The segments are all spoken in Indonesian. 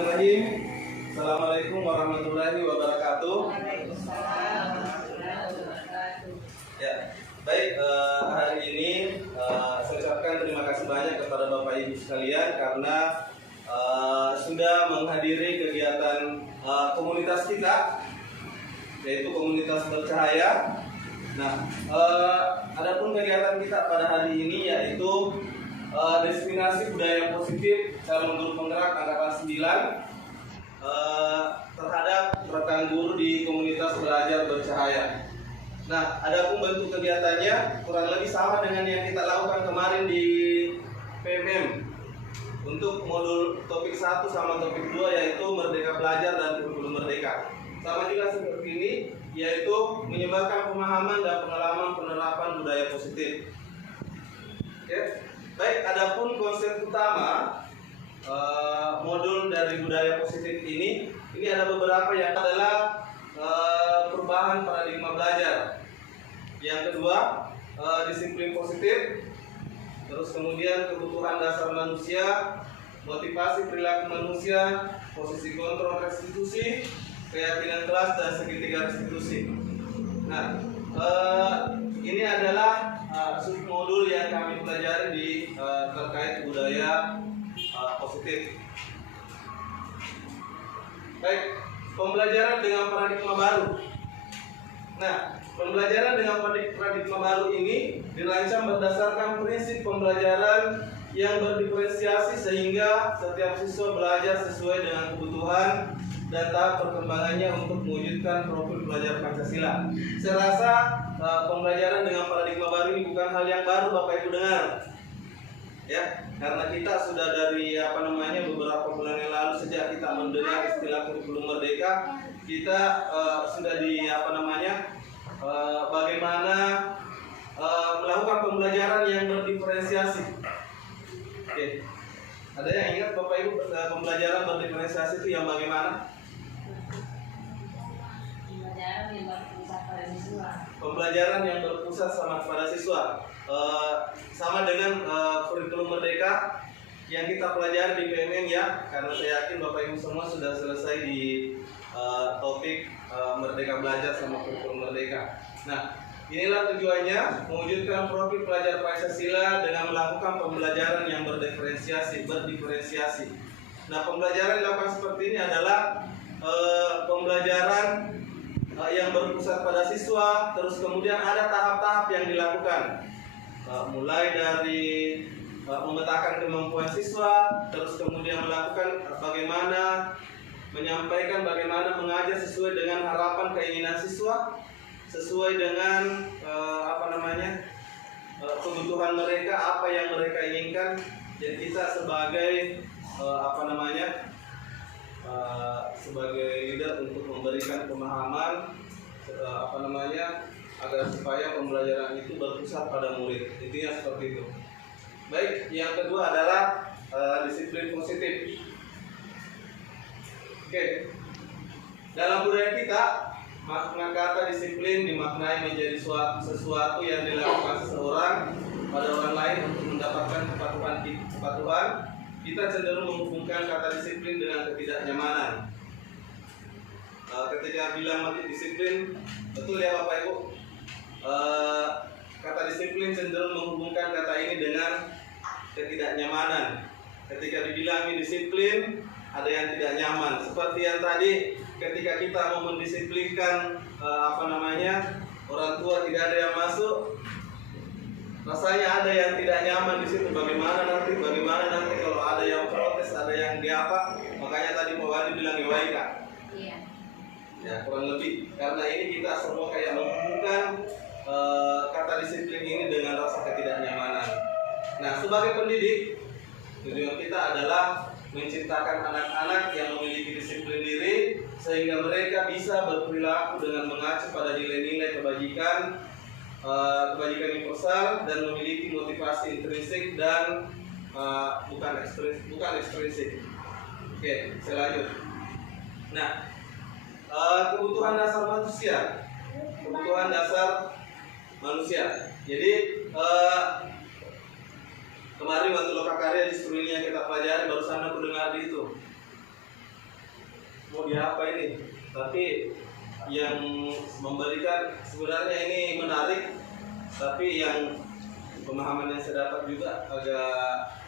Bismillahirrahmanirrahim. Assalamualaikum warahmatullahi wabarakatuh. Ya, baik, hari ini saya ucapkan terima kasih banyak kepada Bapak Ibu sekalian karena sudah menghadiri kegiatan komunitas kita, yaitu komunitas bercahaya. Nah, adapun kegiatan kita pada hari ini yaitu destinasi budaya positif calon guru penggerak angkatan 9 terhadap rekan guru di komunitas belajar bercahaya. Nah, adapun bentuk kegiatannya kurang lebih sama dengan yang kita lakukan kemarin di PMM. Untuk modul topik 1 sama topik 2 yaitu Merdeka Belajar dan Kurikulum Merdeka. Sama juga seperti ini, yaitu menyebarkan pemahaman dan pengalaman penerapan budaya positif. Oke. Baik, adapun konsep utama modul dari budaya positif ini ada beberapa yang adalah perubahan paradigma belajar. Yang kedua, disiplin positif. Terus kemudian kebutuhan dasar manusia, motivasi perilaku manusia, posisi kontrol restitusi, keyakinan kelas dan segitiga restitusi. Nah, ini adalah submodul yang kami pelajari di terkait budaya positif. Baik, pembelajaran dengan paradigma baru. Nah, pembelajaran dengan paradigma baru ini dirancang berdasarkan prinsip pembelajaran yang berdiferensiasi sehingga setiap siswa belajar sesuai dengan kebutuhan dan tahap perkembangannya untuk mewujudkan profil pelajar Pancasila. Saya rasa pembelajaran dengan paradigma baru ini bukan hal yang baru Bapak Ibu dengar. Ya, karena kita sudah dari beberapa bulan yang lalu sejak kita mendengar istilah kurikulum merdeka, kita sudah bagaimana melakukan pembelajaran yang berdiferensiasi. Oke. Ada yang ingat Bapak Ibu pembelajaran berdiferensiasi itu yang bagaimana? Pembelajaran yang berpusat sama pada siswa. Sama dengan kurikulum merdeka yang kita pelajari di PMM ya, karena saya yakin Bapak Ibu semua sudah selesai di topik Merdeka Belajar sama kurikulum merdeka. Nah, inilah tujuannya, mewujudkan profil pelajar Pancasila dengan melakukan pembelajaran yang berdiferensiasi. Nah, pembelajaran yang dilakukan seperti ini adalah pembelajaran yang berpusat pada siswa, terus kemudian ada tahap-tahap yang dilakukan, mulai dari memetakan kemampuan siswa, terus kemudian melakukan bagaimana menyampaikan, bagaimana mengajar sesuai dengan harapan keinginan siswa, sesuai dengan kebutuhan mereka, apa yang mereka inginkan. Jadi kita sebagai sebagai leader untuk memberikan pemahaman agar supaya pembelajaran itu berpusat pada murid. Intinya seperti itu. Baik, yang kedua adalah disiplin positif. Oke. Dalam budaya kita, makna kata disiplin dimaknai menjadi sesuatu yang dilakukan seseorang pada orang lain untuk mendapatkan kepatuhan. Kita cenderung menghubungkan kata disiplin dengan ketidaknyamanan. Ketika bilang disiplin, betul ya Bapak Ibu? Kata disiplin cenderung menghubungkan kata ini dengan ketidaknyamanan. Ketika dibilangi disiplin, ada yang tidak nyaman. Seperti yang tadi, ketika kita mau mendisiplinkan orang tua tidak ada yang masuk, rasanya ada yang tidak nyaman di situ. Bagaimana nanti kalau ada yang protes, ada yang makanya tadi Pak Wadi bilang Iwaika. Iya. Ya, kurang lebih. Karena ini kita semua kayak menghubungkan kata disiplin ini dengan rasa ketidaknyamanan. Nah, sebagai pendidik, tujuan kita adalah menciptakan anak-anak yang memiliki disiplin diri sehingga mereka bisa berperilaku dengan mengacu pada nilai-nilai kebajikan universal dan memiliki motivasi intrinsik dan bukan ekstrinsik. Oke, saya lanjut. Nah, kebutuhan dasar manusia. Jadi kemarin waktu lokakarya di studi yang kita pelajari barusan aku dengar di itu. mau diapa ini, tapi yang memberikan sebenarnya ini menarik, tapi yang pemahaman yang saya dapat juga agak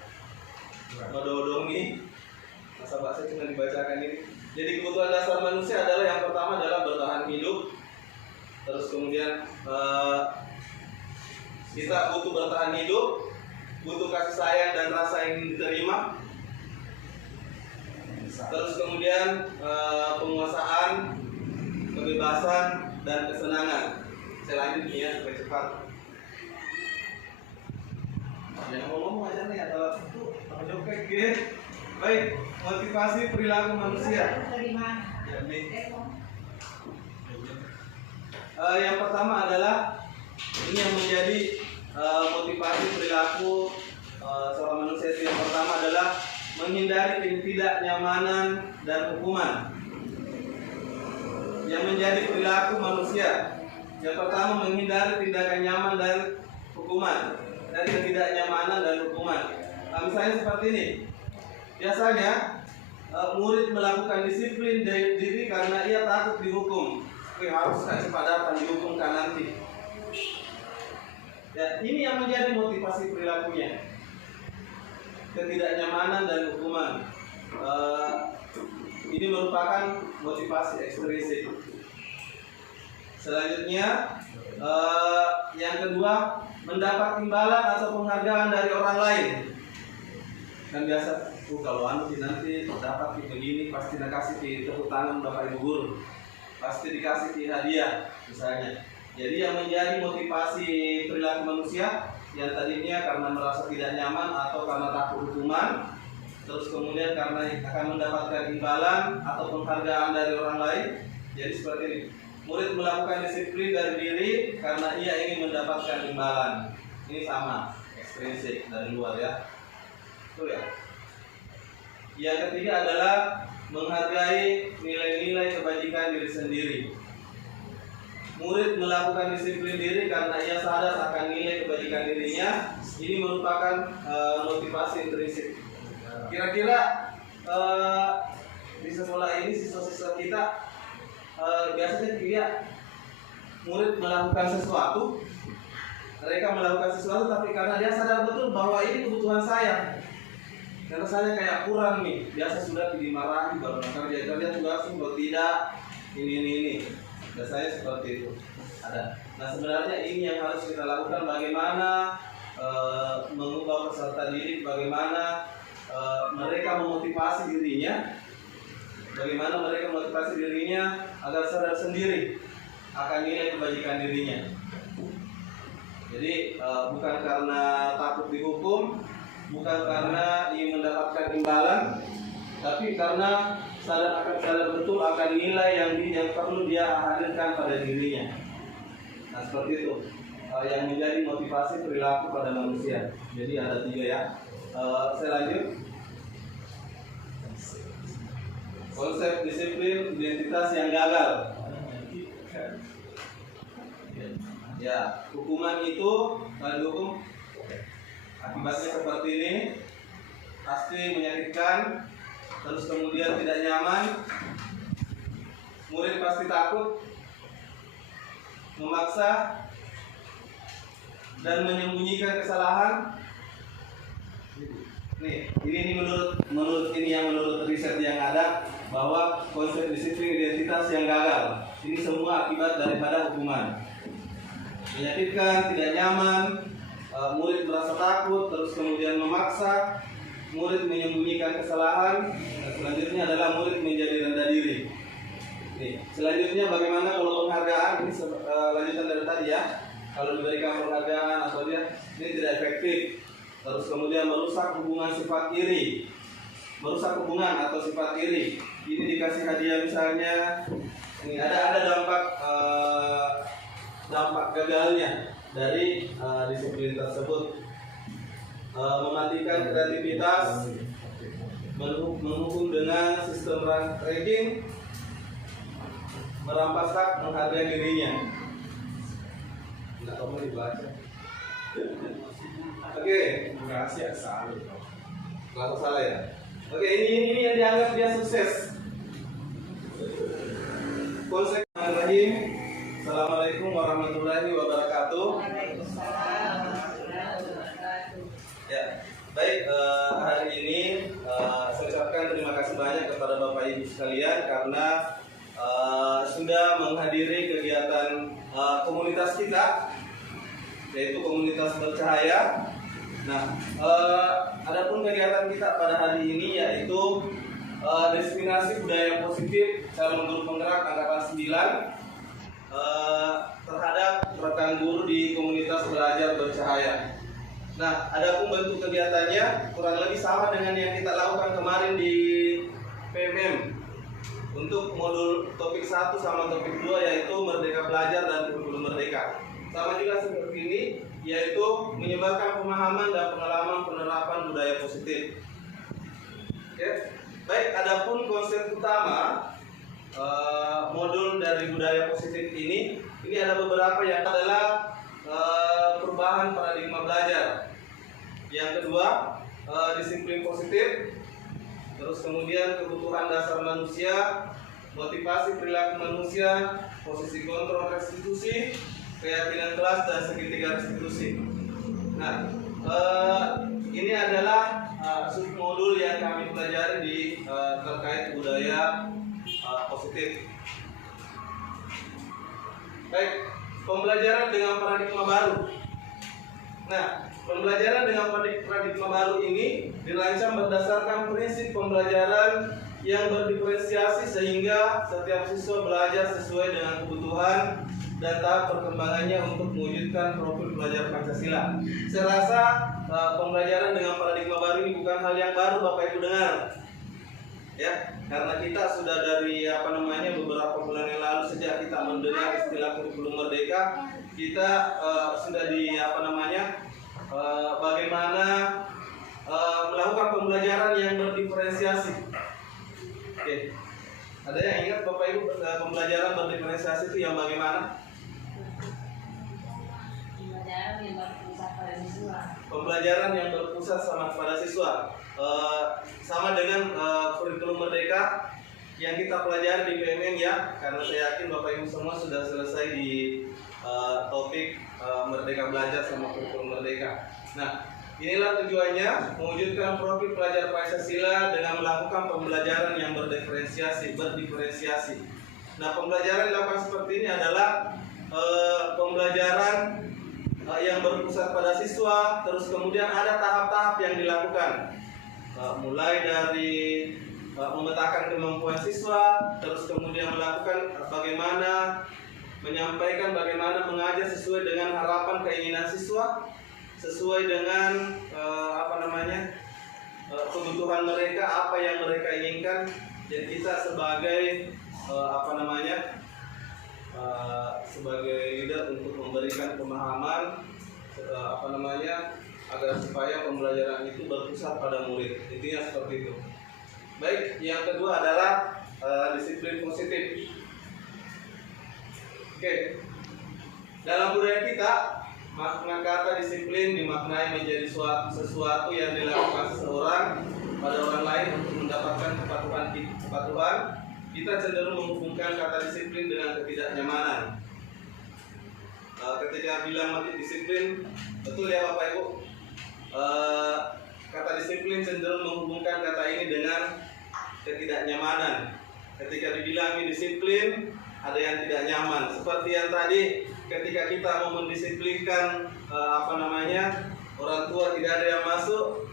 menodongi. Masa bahasa cuma dibacakan ini. Jadi kebutuhan dasar manusia adalah yang pertama adalah bertahan hidup. Terus kemudian kita butuh bertahan hidup, butuh kasih sayang dan rasa ingin diterima. Terus kemudian penguasaan, kebebasan dan kesenangan. Saya lanjut nih ya supaya cepat. Yang ngomong aja nih atau apa jokek gitu. Baik, motivasi perilaku manusia. Yang pertama adalah ini yang menjadi motivasi perilaku seorang manusia. Yang pertama adalah menghindari ketidaknyamanan dan hukuman. Yang menjadi perilaku manusia. Yang pertama menghindari tindakan nyaman dan hukuman. Dari ketidaknyamanan dan hukuman. Misalnya seperti ini. Biasanya murid melakukan disiplin diri karena ia takut dihukum. Harus cepat datang dihukumkan nanti. Ya, ini yang menjadi motivasi perilakunya. Ketidaknyamanan dan hukuman. Ini merupakan motivasi ekstrinsik. Selanjutnya, yang kedua, mendapat imbalan atau penghargaan dari orang lain. Kan biasa, kalau nanti dapat begini, pasti dikasih tepuk tangan Bapak Ibu Guru, pasti dikasih hadiah misalnya. Jadi yang menjadi motivasi perilaku manusia yang tadinya karena merasa tidak nyaman atau karena takut hukuman, terus kemudian karena akan mendapatkan imbalan atau penghargaan dari orang lain. Jadi seperti ini, murid melakukan disiplin dari diri karena ia ingin mendapatkan imbalan. Ini sama, ekstrinsik dari luar ya. Betul ya. Yang ketiga adalah menghargai nilai-nilai kebajikan diri sendiri. Murid melakukan disiplin diri karena ia sadar akan nilai kebajikan dirinya. Ini merupakan motivasi intrinsik. Kira-kira di sekolah ini siswa-siswa kita biasanya dia murid melakukan sesuatu, mereka melakukan sesuatu tapi karena dia sadar betul bahwa ini kebutuhan saya. Karena saya kayak kurang nih, biasa sudah dimarahi baru kerja tugas kalau tidak ini. Biasanya seperti itu ada. Nah sebenarnya ini yang harus kita lakukan, bagaimana mengubah peserta didik, bagaimana mereka memotivasi dirinya, agar sadar sendiri akan nilai kebajikan dirinya. Jadi bukan karena takut dihukum, bukan karena ingin mendapatkan imbalan, tapi karena sadar betul akan nilai yang perlu dia hadirkan pada dirinya. Nah seperti itu yang menjadi motivasi perilaku pada manusia. Jadi ada 3 ya. Saya lanjut. Konsep disiplin identitas yang gagal. Ya, hukuman itu kalau dihukum akibatnya seperti ini, pasti menyakitkan, terus kemudian tidak nyaman, murid pasti takut, memaksa, dan menyembunyikan kesalahan. Ini menurut riset yang ada bahwa konsep disiplin identitas yang gagal. Ini semua akibat daripada hukuman. Menyakitkan, tidak nyaman, murid merasa takut, terus kemudian memaksa, murid menyembunyikan kesalahan, dan selanjutnya adalah murid menjadi rendah diri. Selanjutnya bagaimana kalau penghargaan, ini lanjutan dari tadi ya. Kalau diberikan penghargaan atau dia ini tidak efektif. Terus kemudian merusak hubungan sifat iri, merusak hubungan atau sifat iri. Ini dikasih hadiah misalnya, ini ada dampak gagalnya dari disiplin tersebut. Mematikan kreativitas, menghukum dengan sistem ranking, merampas hak menghargai dirinya. Tidak mau dibaca. Oke, rahasia salah ya. Oke, ini yang dianggap dia sukses. Bismillahirrahmanirrahim. Assalamualaikum warahmatullahi wabarakatuh. Ya, baik, hari ini saya ucapkan terima kasih banyak kepada Bapak Ibu sekalian karena sudah menghadiri kegiatan komunitas kita, yaitu komunitas bercahaya. Nah, adapun kegiatan kita pada hari ini yaitu destinasi budaya positif calon guru penggerak angkatan 9 terhadap rekan guru di komunitas belajar bercahaya. Nah, adapun bentuk kegiatannya kurang lebih sama dengan yang kita lakukan kemarin di PMM. Untuk modul topik 1 sama topik 2 yaitu Merdeka Belajar dan Kurikulum Merdeka. Sama juga seperti ini, yaitu menyebarkan pemahaman dan pengalaman penerapan budaya positif. Oke. Baik, adapun konsep utama modul dari budaya positif ini ada beberapa yang adalah perubahan paradigma belajar. Yang kedua, disiplin positif. Terus kemudian kebutuhan dasar manusia, motivasi perilaku manusia, posisi kontrol restitusi, keyakinan kelas dan segitiga restitusi. Nah, ini adalah submodul yang kami pelajari di terkait budaya positif. Baik, pembelajaran dengan paradigma baru. Nah, pembelajaran dengan paradigma baru ini dirancang berdasarkan prinsip pembelajaran yang berdiferensiasi sehingga setiap siswa belajar sesuai dengan kebutuhan dan tahap perkembangannya untuk mewujudkan profil pelajar Pancasila. Saya rasa pembelajaran dengan paradigma baru ini bukan hal yang baru Bapak Ibu dengar. Ya, karena kita sudah dari beberapa bulan yang lalu sejak kita mendengar istilah kurikulum merdeka, kita sudah bagaimana melakukan pembelajaran yang berdiferensiasi. Oke. Ada yang ingat Bapak Ibu pembelajaran berdiferensiasi itu yang bagaimana? Pembelajaran yang berpusat sama pada siswa. Sama dengan kurikulum merdeka yang kita pelajari di PMN ya, karena saya yakin Bapak Ibu semua sudah selesai di topik Merdeka Belajar sama kurikulum merdeka. Nah, inilah tujuannya, mewujudkan profil pelajar Pancasila dengan melakukan pembelajaran yang berdiferensiasi. Nah, pembelajaran yang dilakukan seperti ini adalah pembelajaran yang berpusat pada siswa, terus kemudian ada tahap-tahap yang dilakukan, mulai dari memetakan kemampuan siswa, terus kemudian melakukan bagaimana menyampaikan, bagaimana mengajar sesuai dengan harapan keinginan siswa, sesuai dengan kebutuhan mereka, apa yang mereka inginkan. Jadi kita sebagai sebagai leader untuk memberikan pemahaman agar supaya pembelajaran itu berpusat pada murid. Intinya seperti itu. Baik, yang kedua adalah disiplin positif. Oke. Dalam budaya kita, makna kata disiplin dimaknai menjadi sesuatu yang dilakukan seseorang pada orang lain untuk mendapatkan kepatuhan. Kita cenderung menghubungkan kata disiplin dengan ketidaknyamanan. Ketika bilang disiplin, betul ya Bapak Ibu? Kata disiplin cenderung menghubungkan kata ini dengan ketidaknyamanan. Ketika dibilangi disiplin, ada yang tidak nyaman. Seperti yang tadi, ketika kita mau mendisiplinkan orang tua tidak ada yang masuk,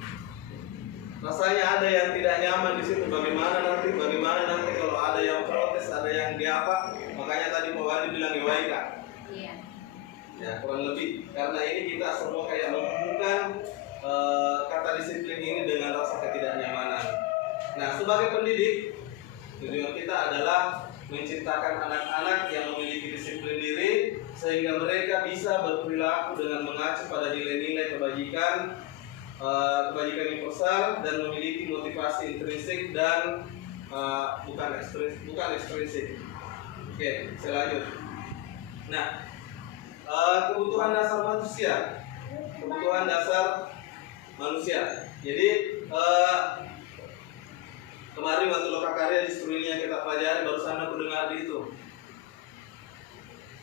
rasanya ada yang tidak nyaman di situ. Bagaimana nanti kalau ada yang protes, ada yang makanya tadi Pak Wadi bilang Iwaika. Iya. Ya, kurang lebih. Karena ini kita semua kayak menghubungkan kata disiplin ini dengan rasa ketidaknyamanan. Nah, sebagai pendidik, tujuan kita adalah menciptakan anak-anak yang memiliki disiplin diri sehingga mereka bisa berperilaku dengan mengacu pada nilai-nilai kebajikan universal dan memiliki motivasi intrinsik dan bukan ekstrinsik. Oke, saya lanjut. Nah, kebutuhan dasar manusia. Jadi Kemarin waktu lokakarya di studi yang kita pelajari barusan aku dengar itu.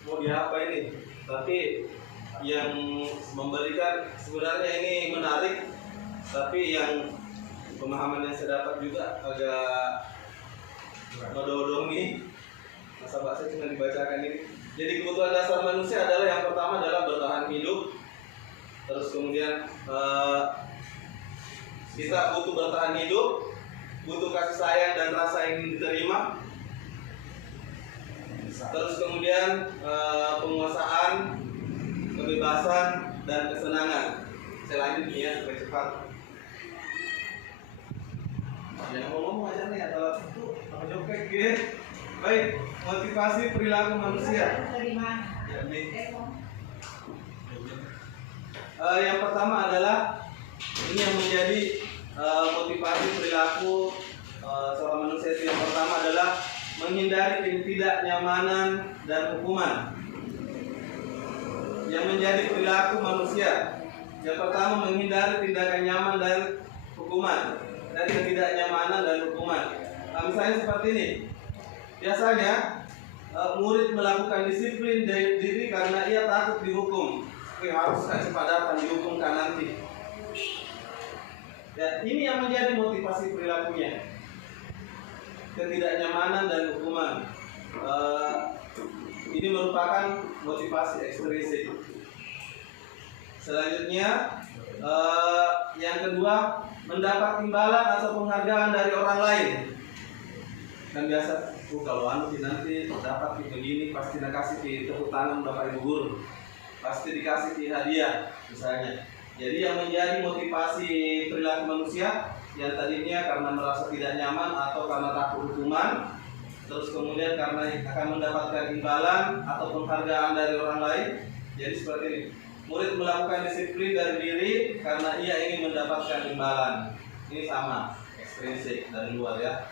Mau di apa ini? Tapi yang memberikan sebenarnya ini menarik, tapi yang pemahaman yang saya dapat juga agak menodongi. Masa bahasa cuma dibacakan ini. Jadi kebutuhan dasar manusia adalah yang pertama adalah bertahan hidup. Terus kemudian kita butuh bertahan hidup, butuh kasih sayang dan rasa ingin diterima. Terus kemudian penguasaan, kebebasan dan kesenangan. Saya lanjut nih ya supaya cepat. Yang ngomong aja nih adalah itu apa jokek gitu. Baik, motivasi perilaku manusia. Yang pertama adalah ini yang menjadi motivasi perilaku seorang manusia. Yang pertama adalah menghindari ketidaknyamanan dan hukuman. Yang menjadi perilaku manusia, yang pertama menghindari tindakan nyaman dan hukuman, dari ketidaknyamanan dan hukuman. Misalnya seperti ini. Biasanya murid melakukan disiplin diri karena ia takut dihukum. Harus cepat datang dihukumkan nanti. Ya, ini yang menjadi motivasi perilakunya. Ketidaknyamanan dan hukuman. Ini merupakan motivasi ekstrinsik. Selanjutnya, yang kedua, mendapat imbalan atau penghargaan dari orang lain. Kan biasa, kalau nanti dapat begini, pasti dikasih tepuk tangan Bapak Ibu guru, pasti dikasih hadiah misalnya. Jadi yang menjadi motivasi perilaku manusia yang tadinya karena merasa tidak nyaman atau karena takut hukuman, terus kemudian karena akan mendapatkan imbalan atau penghargaan dari orang lain. Jadi seperti ini, murid melakukan disiplin dari diri karena ia ingin mendapatkan imbalan. Ini sama, ekstrinsik dari luar ya.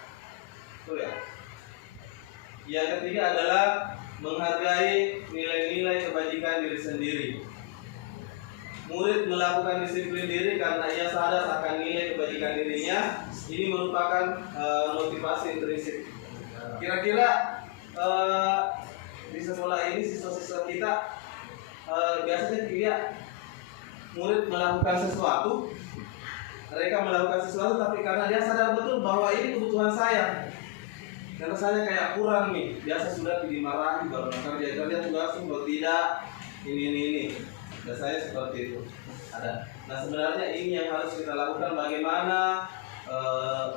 Betul ya. Yang ketiga adalah menghargai nilai-nilai kebajikan diri sendiri. Murid melakukan disiplin diri karena ia sadar akan nilai kebajikan dirinya. Ini merupakan motivasi intrinsik. Kira-kira di sekolah ini siswa-siswa kita biasanya dia murid melakukan sesuatu, mereka melakukan sesuatu tapi karena dia sadar betul bahwa ini kebutuhan saya. Karena saya kayak kurang nih, biasa sudah dimarahi kalau kerja tugas kalau tidak ini. Biasanya seperti itu ada. Nah sebenarnya ini yang harus kita lakukan, bagaimana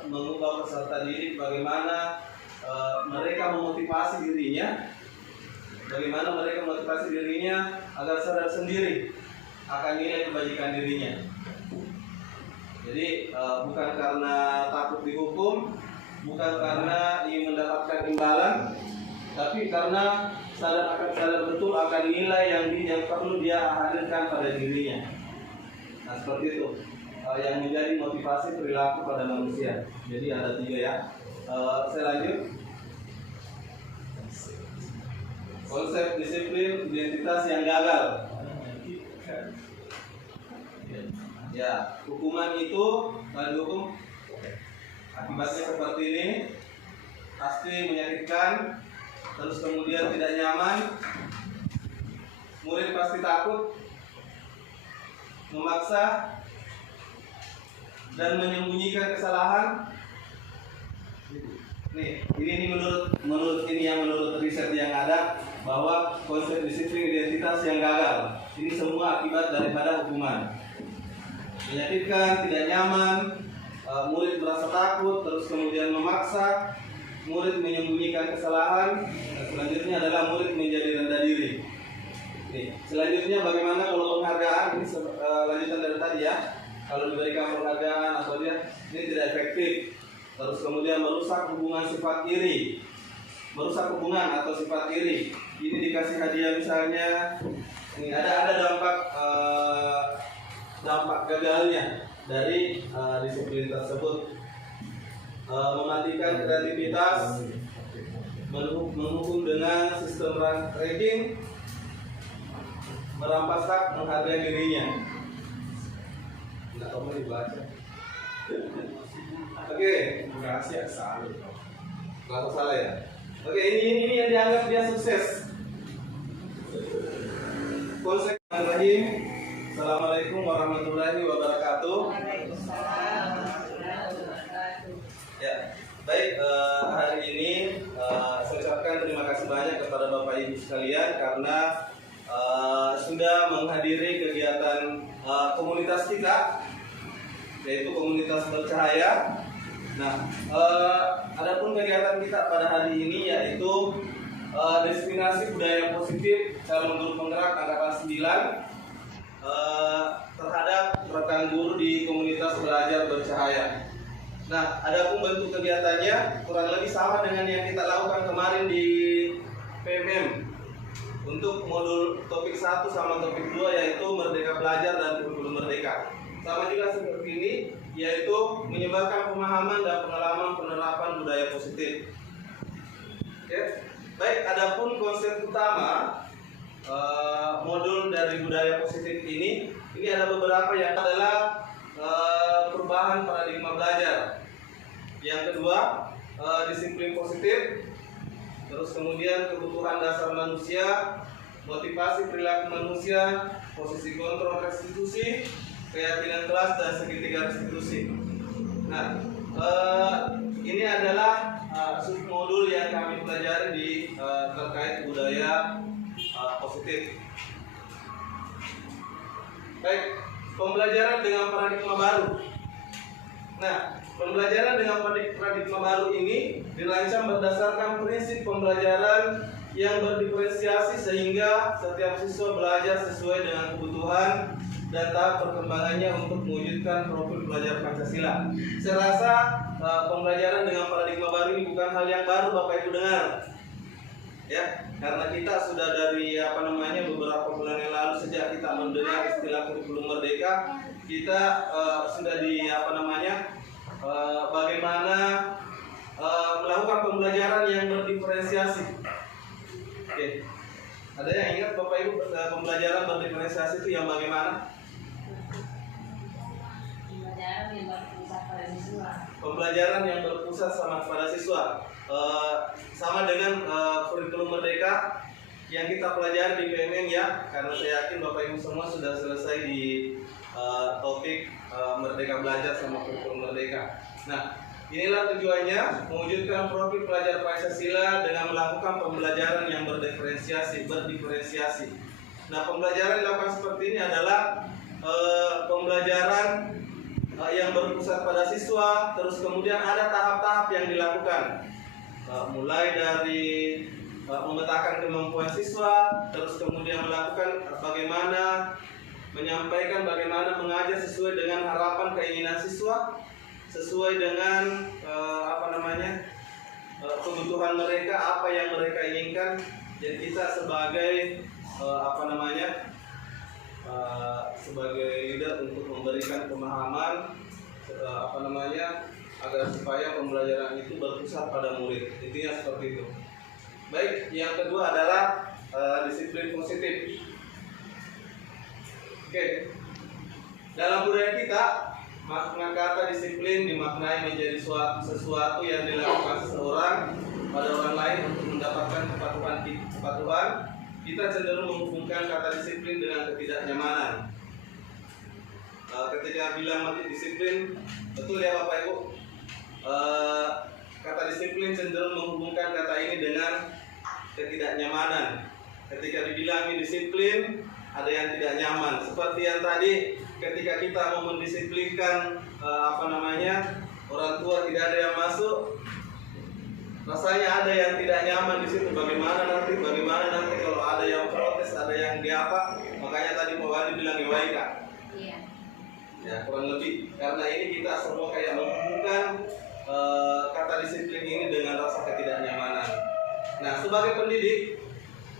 mengubah peserta didik, bagaimana mereka memotivasi dirinya, agar sadar sendiri akan nilai kebajikan dirinya. Jadi bukan karena takut dihukum, bukan karena ingin mendapatkan imbalan, tapi karena sadar betul akan nilai yang perlu dia hadirkan pada dirinya. Nah seperti itu yang menjadi motivasi perilaku pada manusia. Jadi ada 3 ya. Saya lanjut. Konsep disiplin identitas yang gagal. Ya, hukuman itu hukum akibatnya seperti ini, pasti menyakitkan, terus kemudian tidak nyaman, murid pasti takut, memaksa, dan menyembunyikan kesalahan. Nih, ini menurut riset yang ada bahwa konsep disiplin identitas yang gagal. Ini semua akibat daripada hukuman. Menyakitkan, tidak nyaman, murid merasa takut, terus kemudian memaksa, murid menyembunyikan kesalahan, dan selanjutnya adalah murid menjadi rendah diri. Nih, selanjutnya bagaimana kalau penghargaan? Ini lanjutan dari tadi ya. Kalau diberikan penghargaan atau dia ini tidak efektif. Terus kemudian merusak hubungan sifat iri, merusak hubungan atau sifat iri. Ini dikasih hadiah misalnya. Ini ada dampak gagalnya dari disiplin tersebut. Mematikan kreativitas, menghukum dengan sistem ranking, merampas hak menghargai dirinya. Tidak kamu dibaca. Oke, rahasia salah. Langsung salah ya. Oke, ini yang dianggap dia sukses. Bismillahirrahmanirrahim. Assalamualaikum warahmatullahi wabarakatuh. Ya, baik, hari ini saya ucapkan terima kasih banyak kepada Bapak Ibu sekalian karena sudah menghadiri kegiatan komunitas kita, yaitu komunitas bercahaya. Nah, adapun kegiatan kita pada hari ini yaitu destinasi budaya positif calon guru penggerak angkatan 9 terhadap rekan guru di komunitas belajar bercahaya. Nah, adapun bentuk kegiatannya kurang lebih sama dengan yang kita lakukan kemarin di PMM. Untuk modul topik 1 sama topik 2 yaitu Merdeka Belajar dan Kurikulum Merdeka. Sama juga seperti ini, yaitu menyebarkan pemahaman dan pengalaman penerapan budaya positif. Oke. Baik, adapun konsep utama modul dari budaya positif ini ada beberapa yang adalah perubahan paradigma belajar. Yang kedua, disiplin positif. Terus kemudian kebutuhan dasar manusia, motivasi perilaku manusia, posisi kontrol restitusi, keyakinan kelas dan segitiga restitusi. Nah, ini adalah submodul yang kami pelajari di terkait budaya positif. Baik, pembelajaran dengan paradigma baru. Nah, pembelajaran dengan paradigma baru ini dirancang berdasarkan prinsip pembelajaran yang berdiferensiasi sehingga setiap siswa belajar sesuai dengan kebutuhan dan tahap perkembangannya untuk mewujudkan profil pelajar Pancasila. Saya rasa pembelajaran dengan paradigma baru ini bukan hal yang baru Bapak Ibu dengar. Ya, karena kita sudah dari beberapa bulan yang lalu sejak kita mendengar istilah kurikulum merdeka, kita sudah bagaimana melakukan pembelajaran yang berdiferensiasi. Oke. Ada yang ingat Bapak Ibu pembelajaran berdiferensiasi itu yang bagaimana? Pembelajaran yang berpusat sama pada siswa. Sama dengan kurikulum merdeka yang kita pelajari di PMM ya, karena saya yakin Bapak Ibu semua sudah selesai di topik Merdeka Belajar sama kurikulum merdeka. Nah, inilah tujuannya, mewujudkan profil pelajar Pancasila dengan melakukan pembelajaran yang berdiferensiasi. Nah, pembelajaran dilakukan seperti ini adalah pembelajaran yang berpusat pada siswa, terus kemudian ada tahap-tahap yang dilakukan. Mulai dari memetakan kemampuan siswa, terus kemudian melakukan menyampaikan bagaimana mengajar sesuai dengan harapan keinginan siswa, sesuai dengan kebutuhan mereka, apa yang mereka inginkan. Jadi kita sebagai sebagai leader untuk memberikan pemahaman agar supaya pembelajaran itu berpusat pada murid. Intinya seperti itu. Baik, yang kedua adalah disiplin positif. Oke. Dalam budaya kita, makna kata disiplin dimaknai menjadi sesuatu yang dilakukan seseorang pada orang lain untuk mendapatkan kepatuhan. Kita cenderung menghubungkan kata disiplin dengan ketidaknyamanan. Ketika bilang disiplin, betul ya Bapak Ibu? Kata disiplin cenderung menghubungkan kata ini dengan ketidaknyamanan. Ketika dibilangi disiplin, ada yang tidak nyaman. Seperti yang tadi, ketika kita mau mendisiplinkan orang tua tidak ada yang masuk, rasanya ada yang tidak nyaman di situ. Bagaimana nanti kalau ada yang protes, ada yang makanya tadi Pak Wali bilang Iwaika. Iya. Ya, kurang lebih. Karena ini kita semua kayak menghubungkan kata disiplin ini dengan rasa ketidaknyamanan. Nah, sebagai pendidik,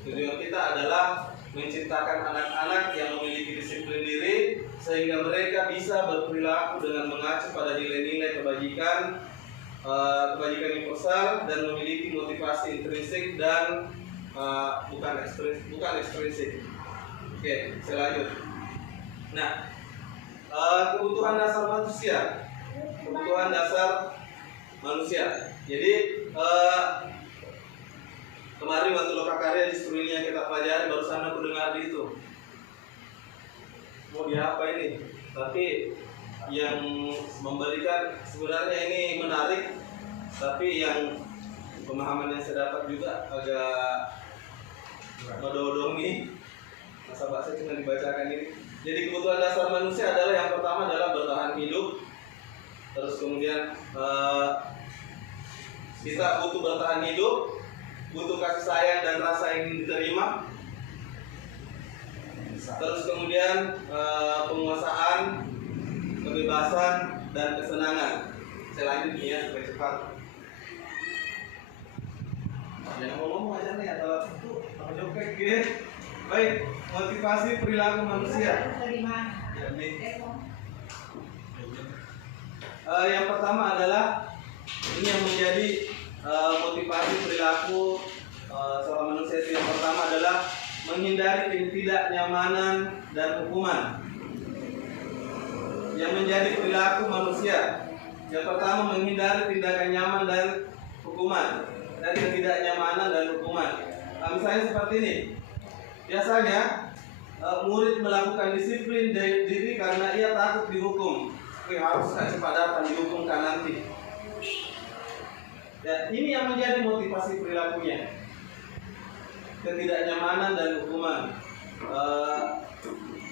tujuan kita adalah menciptakan anak-anak yang memiliki disiplin diri sehingga mereka bisa berperilaku dengan mengacu pada nilai-nilai kebajikan universal dan memiliki motivasi intrinsik dan bukan ekstrinsik. Oke, saya lanjut. Nah, kebutuhan dasar manusia. Kebutuhan dasar manusia. Jadi kemarin waktu lokakarya di studi yang kita pelajari barusan aku dengar di itu. Mau di apa ini? Tapi yang memberikan sebenarnya ini menarik, tapi yang pemahaman yang saya dapat juga agak menodongi. Masa bahasa cuma dibacakan ini. Jadi kebutuhan dasar manusia adalah yang pertama adalah bertahan hidup. Terus kemudian kita butuh bertahan hidup, butuh kasih sayang dan rasa ingin diterima. Terus kemudian penguasaan, kebebasan dan kesenangan. Saya lanjut nih ya supaya cepat. Yang ngomong aja nih atau itu apa jokek gitu. Baik, motivasi perilaku manusia. Yang pertama adalah ini yang menjadi motivasi perilaku seorang manusia itu. Yang pertama adalah menghindari ketidaknyamanan dan hukuman. Yang menjadi perilaku manusia, yang pertama menghindari tindakan nyaman dan hukuman, dari ketidaknyamanan dan hukuman. Misalnya seperti ini. Biasanya murid melakukan disiplin diri karena ia takut dihukum. Harus cepat datang dihukumkan nanti. Ya, ini yang menjadi motivasi perilakunya. Ketidaknyamanan dan hukuman.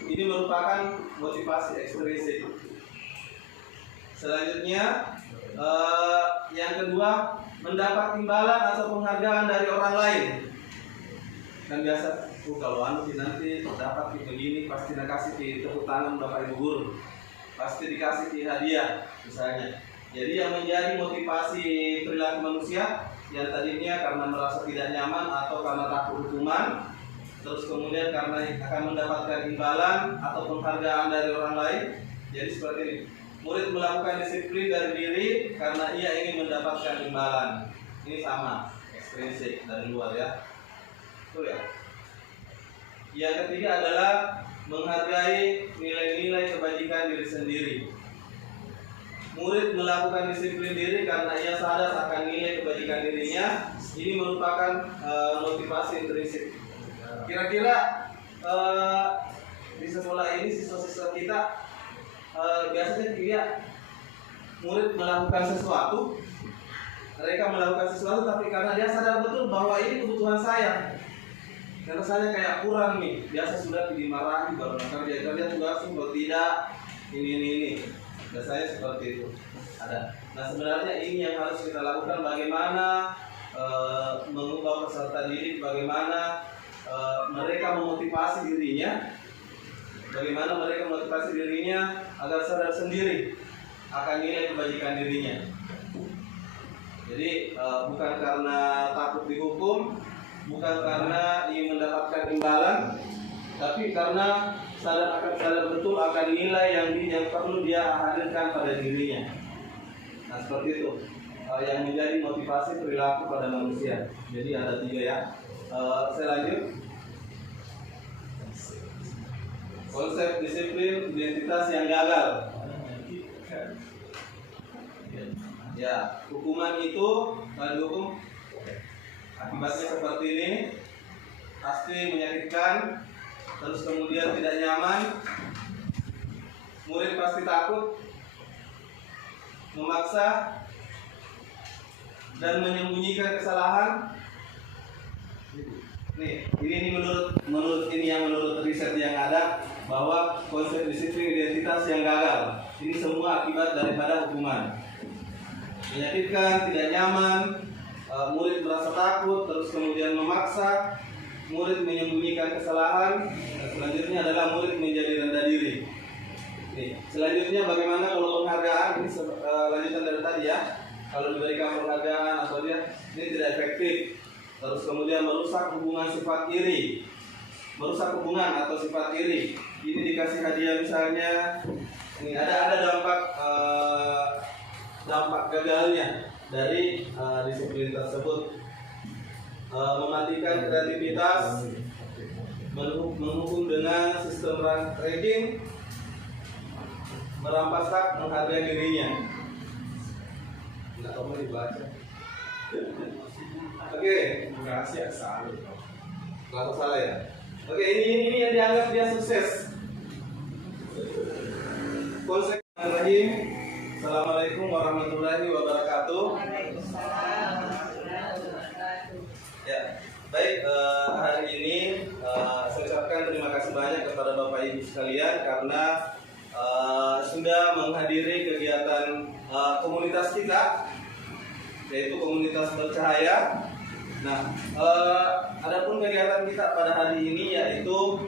Ini merupakan motivasi ekstrinsik. Selanjutnya, yang kedua, mendapat imbalan atau penghargaan dari orang lain. Kan biasa, kalau nanti dapat begini, pasti dikasih tepuk tangan Bapak Ibu Guru, pasti dikasih hadiah misalnya. Jadi yang menjadi motivasi perilaku manusia yang tadinya karena merasa tidak nyaman atau karena takut hukuman, terus kemudian karena akan mendapatkan imbalan atau penghargaan dari orang lain. Jadi seperti ini, murid melakukan disiplin dari diri karena ia ingin mendapatkan imbalan. Ini sama, ekstrinsik dari luar ya. Betul ya. Yang ketiga adalah menghargai nilai-nilai kebajikan diri sendiri. Murid melakukan disiplin diri karena ia sadar akan nilai kebajikan dirinya. Ini merupakan motivasi intrinsik. Kira-kira di sekolah ini siswa-siswa kita biasanya lihat murid melakukan sesuatu, mereka melakukan sesuatu tapi karena dia sadar betul bahwa ini kebutuhan saya, karena saya kayak kurang nih, biasa sudah dimarahi baru kerja tugas kalau tidak ini. Biasanya seperti itu ada. Nah sebenarnya ini yang harus kita lakukan, bagaimana mengubah peserta didik, bagaimana mereka memotivasi dirinya, agar sadar sendiri akan nilai kebajikan dirinya. Jadi bukan karena takut dihukum, bukan karena ingin mendapatkan imbalan, tapi karena sadar betul akan nilai yang perlu dia hadirkan pada dirinya. Nah seperti itu yang menjadi motivasi perilaku pada manusia. Jadi ada 3 ya. Saya lanjut. Konsep disiplin identitas yang gagal. Ya, hukuman itu dihukum akibatnya seperti ini, pasti menyakitkan, terus kemudian tidak nyaman, murid pasti takut, memaksa, dan menyembunyikan kesalahan. Nih, ini menurut riset yang ada bahwa konsep disiplin identitas yang gagal. Ini semua akibat daripada hukuman. Menyakitkan, tidak nyaman, murid merasa takut, terus kemudian memaksa, murid menyembunyikan kesalahan, dan selanjutnya adalah murid menjadi rendah diri. Nih, selanjutnya bagaimana kalau penghargaan, ini lanjutan dari tadi ya. Kalau diberikan penghargaan atau dia ini tidak efektif. Terus kemudian merusak hubungan sifat iri, merusak hubungan atau sifat iri. Ini dikasih hadiah misalnya, ini ada dampak gagalnya dari disiplin tersebut. Mematikan kreativitas, menghukum dengan sistem ranking, merampas hak menghargai dirinya. Nah, atau mau dibaca. Oke, Rahasia salah. kalau salah ya. Oke, ini yang dianggap dia sukses. Bismillahirrahmanirrahim. Assalamualaikum warahmatullahi wabarakatuh. Ya, baik, hari ini saya ucapkan terima kasih banyak kepada Bapak Ibu sekalian karena sudah menghadiri kegiatan komunitas kita, yaitu komunitas bercahaya. Nah, adapun kegiatan kita pada hari ini yaitu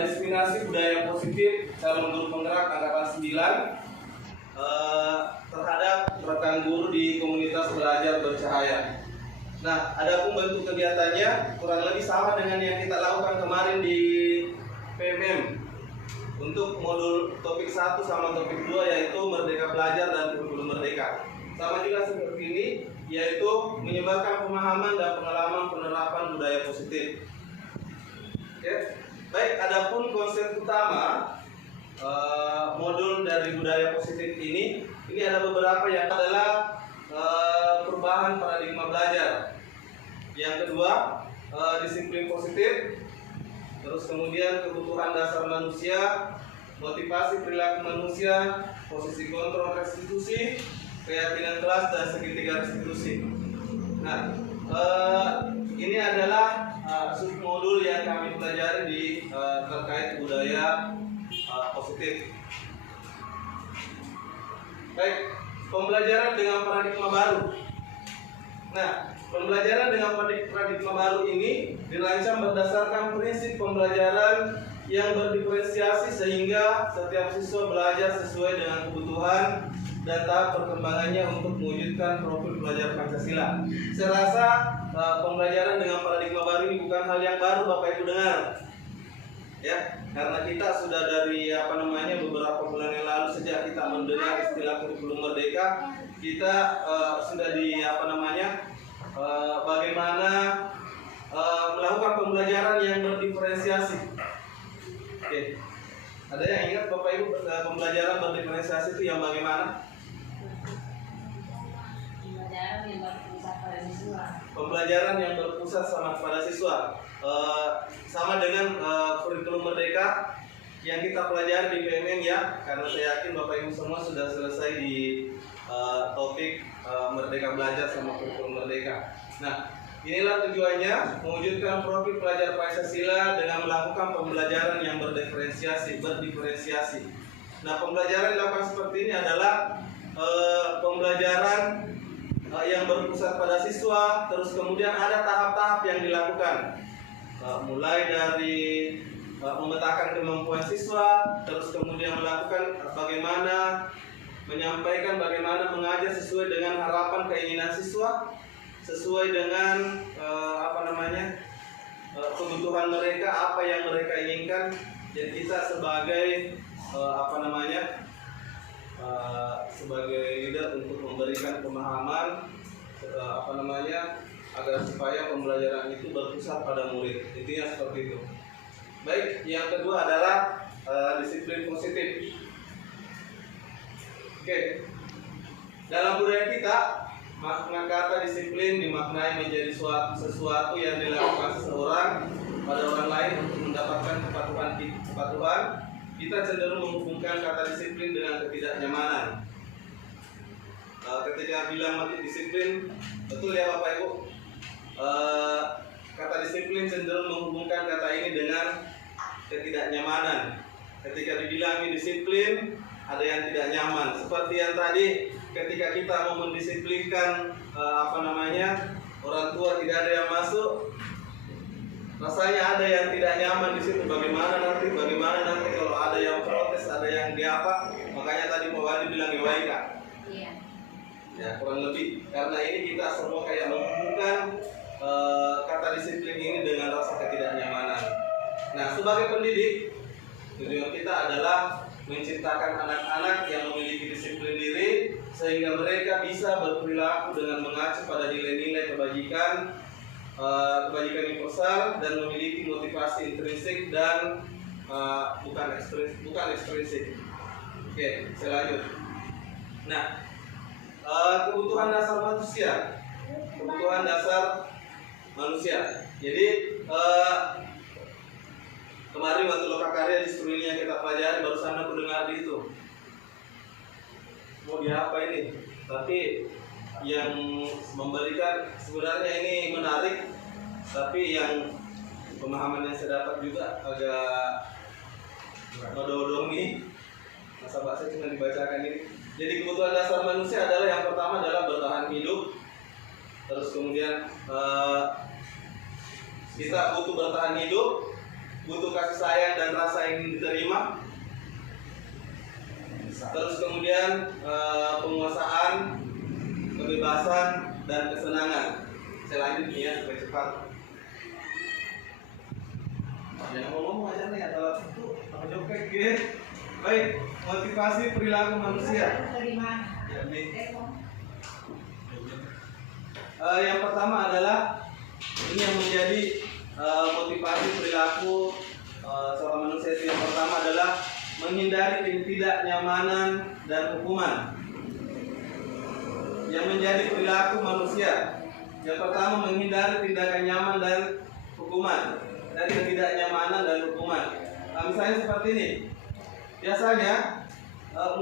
destinasi budaya positif calon guru penggerak angkatan 9 terhadap rekan guru di komunitas belajar bercahaya. Nah, adapun bentuk kegiatannya kurang lebih sama dengan yang kita lakukan kemarin di PMM. Untuk modul topik 1 sama topik 2 yaitu Merdeka Belajar dan Kurikulum Merdeka. Sama juga seperti ini, yaitu menyebarkan pemahaman dan pengalaman penerapan budaya positif. Oke. Baik, adapun konsep utama modul dari budaya positif ini ada beberapa yang adalah perubahan paradigma belajar. Yang kedua, disiplin positif. Terus kemudian kebutuhan dasar manusia, motivasi perilaku manusia, posisi kontrol restitusi, keyakinan kelas dan segitiga restitusi. Nah, ini adalah submodul yang kami pelajari di terkait budaya positif. Baik, pembelajaran dengan paradigma baru. Nah, pembelajaran dengan paradigma baru ini dirancang berdasarkan prinsip pembelajaran yang berdiferensiasi sehingga setiap siswa belajar sesuai dengan kebutuhan dan tahap perkembangannya untuk mewujudkan profil pelajar Pancasila. Saya rasa pembelajaran dengan paradigma baru ini bukan hal yang baru Bapak Ibu dengar. Ya, karena kita sudah dari beberapa bulan yang lalu sejak kita mendengar istilah kurikulum merdeka, kita sudah bagaimana melakukan pembelajaran yang berdiferensiasi. Oke. Ada yang ingat Bapak Ibu pembelajaran berdiferensiasi itu yang bagaimana? Pembelajaran yang berpusat sama pada siswa. Sama dengan kurikulum merdeka yang kita pelajari di PMM ya, karena saya yakin Bapak Ibu semua sudah selesai di topik Merdeka Belajar sama kurikulum merdeka. Nah, inilah tujuannya, mewujudkan profil pelajar Pancasila dengan melakukan pembelajaran yang berdiferensiasi. Nah, pembelajaran yang dilakukan seperti ini adalah pembelajaran yang berpusat pada siswa, terus kemudian ada tahap-tahap yang dilakukan, mulai dari memetakan kemampuan siswa, terus kemudian melakukan bagaimana menyampaikan, bagaimana mengajar sesuai dengan harapan keinginan siswa, sesuai dengan kebutuhan mereka, apa yang mereka inginkan. Jadi kita sebagai sebagai leader untuk memberikan pemahaman agar supaya pembelajaran itu berpusat pada murid. Intinya seperti itu. Baik, yang kedua adalah disiplin positif. Oke. Dalam budaya kita, makna kata disiplin dimaknai menjadi sesuatu yang dilakukan seseorang pada orang lain untuk mendapatkan kepatuhan. Kita cenderung menghubungkan kata disiplin dengan ketidaknyamanan. Ketika bilang disiplin, betul ya Bapak Ibu? Kata disiplin cenderung menghubungkan kata ini dengan ketidaknyamanan. Ketika dibilangi disiplin, ada yang tidak nyaman. Seperti yang tadi, ketika kita mau mendisiplinkan orang tua tidak ada yang masuk, rasanya ada yang tidak nyaman di situ. Bagaimana nanti kalau ada yang protes, ada yang makanya tadi Pak Wadi bilang Iwaika. Iya. Ya, kurang lebih. Karena ini kita semua kayak menghubungkan kata disiplin ini dengan rasa ketidaknyamanan. Nah, sebagai pendidik, tujuan kita adalah menciptakan anak-anak yang memiliki disiplin diri sehingga mereka bisa berperilaku dengan mengacu pada nilai-nilai kebajikan universal dan memiliki motivasi intrinsik dan bukan ekstrinsik. Oke, saya lanjut. Nah, kebutuhan dasar manusia. Kebutuhan dasar manusia. Jadi kemarin waktu lokakarya di studi ini yang kita pelajari, barusan aku dengar di itu. Mau diapa ini? Tapi yang memberikan sebenarnya ini menarik, tapi yang pemahaman yang saya dapat juga agak menodongi. Masa bahasa cuma dibacakan ini. Jadi kebutuhan dasar manusia adalah yang pertama adalah bertahan hidup. Terus kemudian kita butuh bertahan hidup, butuh kasih sayang dan rasa ingin diterima. Terus kemudian penguasaan, kebebasan dan kesenangan. Saya lanjut ya supaya cepat. Yang ngomong aja nih atau itu apa jokek gitu. Baik, motivasi perilaku manusia. Yang pertama adalah ini yang menjadi motivasi perilaku seorang manusia. Yang pertama adalah menghindari ketidaknyamanan dan hukuman. Yang menjadi perilaku manusia. Yang pertama menghindari tindakan nyaman dan hukuman. Dari ketidaknyamanan dan hukuman. Misalnya seperti ini. Biasanya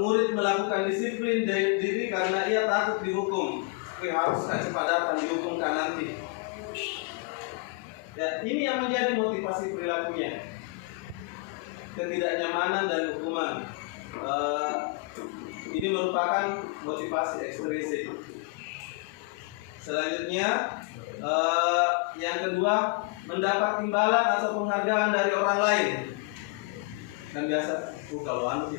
murid melakukan disiplin diri karena ia takut dihukum. Harus cepat datang dihukumkan nanti. Ya, ini yang menjadi motivasi perilakunya. Ketidaknyamanan dan hukuman. Ini merupakan motivasi ekstrinsik. Selanjutnya, yang kedua, mendapat imbalan atau penghargaan dari orang lain. Dan biasa, kalau nanti